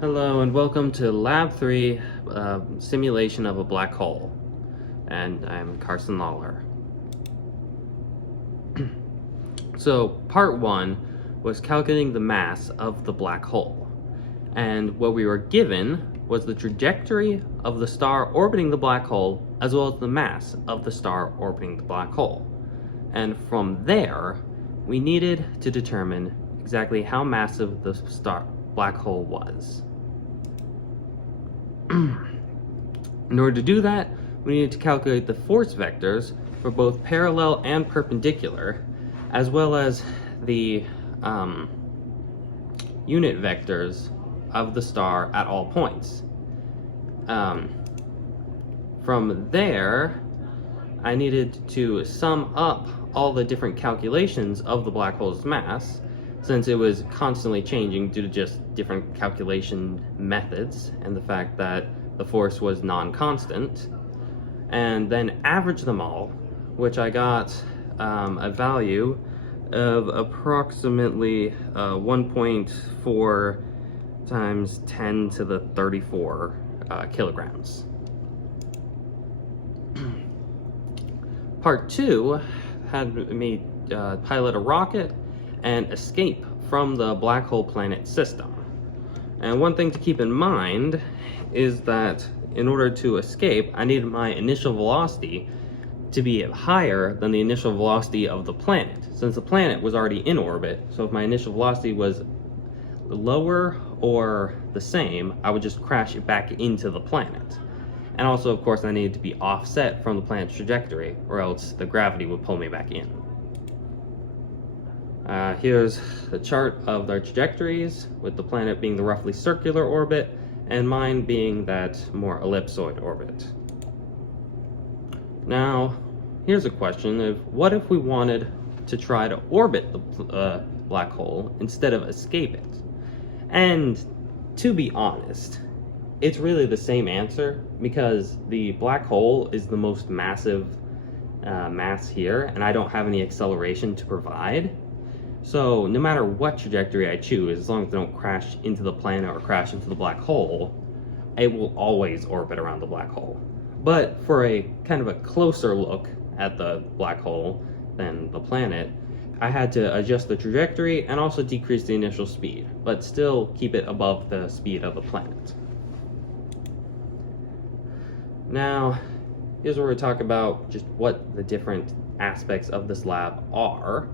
Hello and welcome to Lab 3 simulation of a black hole. And I'm Carson Lawler. So part 1 was calculating the mass of the black hole. And what we were given was the trajectory of the star orbiting the black hole as well as the mass of the star orbiting the black hole. And from there, we needed to determine exactly how massive the black hole was. In order to do that, we needed to calculate the force vectors for both parallel and perpendicular, as well as the unit vectors of the star at all points. From there, I needed to sum up all the different calculations of the black hole's mass, since it was constantly changing due to just different calculation methods and the fact that the force was non-constant, and then average them all, which I got a value of approximately 1.4 times 10 to the 34 kilograms. Part 2 had me pilot a rocket and escape from the black hole planet system. And one thing to keep in mind is that in order to escape, I needed my initial velocity to be higher than the initial velocity of the planet, since the planet was already in orbit. So if my initial velocity was lower or the same, I would just crash it back into the planet. And also, of course, I needed to be offset from the planet's trajectory, or else the gravity would pull me back in. Here's the chart of their trajectories, with the planet being the roughly circular orbit, and mine being that more ellipsoid orbit. Now, here's a question of what if we wanted to try to orbit the black hole instead of escape it? And to be honest, it's really the same answer, because the black hole is the most massive mass here, and I don't have any acceleration to provide. So no matter what trajectory I choose, as long as I don't crash into the planet or crash into the black hole, it will always orbit around the black hole. But for a kind of a closer look at the black hole than the planet, I had to adjust the trajectory and also decrease the initial speed, but still keep it above the speed of the planet. Now, here's where we talk about just what the different aspects of this lab are.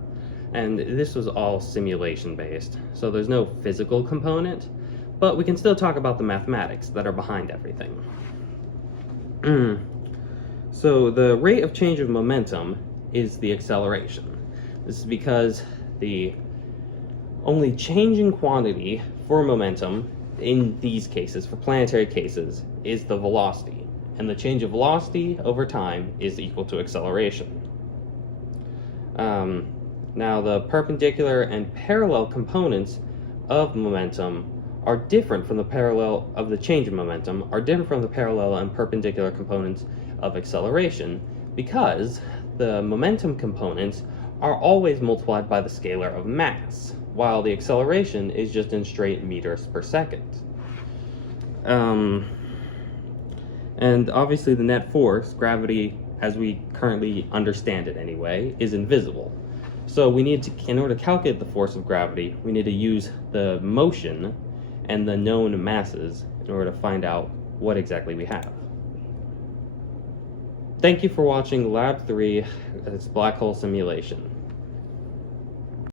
And this was all simulation based, so there's no physical component, but we can still talk about the mathematics that are behind everything. So the rate of change of momentum is the acceleration. This is because the only changing quantity for momentum in these cases, for planetary cases, is the velocity. And the change of velocity over time is equal to acceleration. Now, the perpendicular and parallel components of momentum are different from the change of momentum, are different from the parallel and perpendicular components of acceleration, because the momentum components are always multiplied by the scalar of mass, while the acceleration is just in straight meters per second. And obviously the net force, gravity, as we currently understand it anyway, is invisible. So we need to, in order to calculate the force of gravity, we need to use the motion and the known masses in order to find out what exactly we have. Thank you for watching Lab 3, it's black hole simulation.